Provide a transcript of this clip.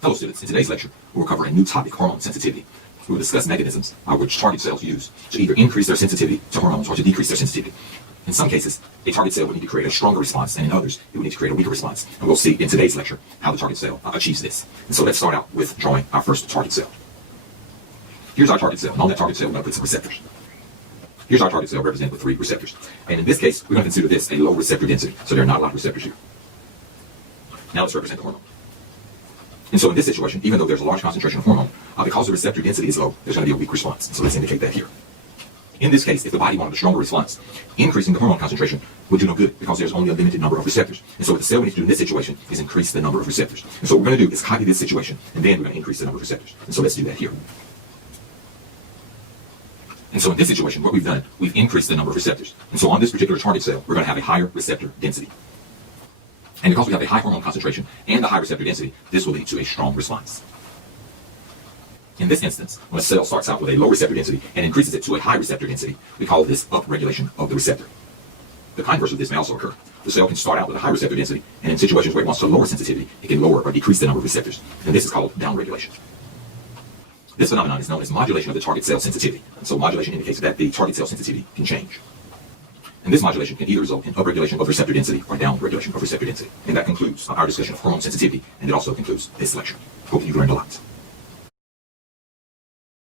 Fellow students, in today's lecture, we'll cover a new topic, hormone sensitivity. We will discuss mechanisms which target cells use to either increase their sensitivity to hormones or to decrease their sensitivity. In some cases, a target cell would need to create a stronger response, and in others, it would need to create a weaker response. And we'll see in today's lecture how the target cell achieves this. And so let's start out with drawing our first target cell. Here's our target cell, and on that target cell, we're going to put some receptors. Here's our target cell represented with 3 receptors. And in this case, we're going to consider this a low receptor density, so there are not a lot of receptors here. Now let's represent the hormone. And so in this situation, even though there's a large concentration of hormone, because the receptor density is low, there's going to be a weak response. So let's indicate that here. In this case, if the body wanted a stronger response, increasing the hormone concentration would do no good because there's only a limited number of receptors. And so what the cell needs to do in this situation is increase the number of receptors. And so what we're going to do is copy this situation, and then we're going to increase the number of receptors. And so let's do that here. And so in this situation, what we've done, we've increased the number of receptors. And so on this particular target cell, we're going to have a higher receptor density. And because we have a high hormone concentration and a high receptor density, this will lead to a strong response. In this instance, when a cell starts out with a low receptor density and increases it to a high receptor density, we call this upregulation of the receptor. The converse of this may also occur. The cell can start out with a high receptor density, and in situations where it wants to lower sensitivity, it can lower or decrease the number of receptors. And this is called downregulation. This phenomenon is known as modulation of the target cell sensitivity. So modulation indicates that the target cell sensitivity can change. And this modulation can either result in upregulation of receptor density or downregulation of receptor density. And that concludes our discussion of hormone sensitivity, and it also concludes this lecture. Hope you learned a lot.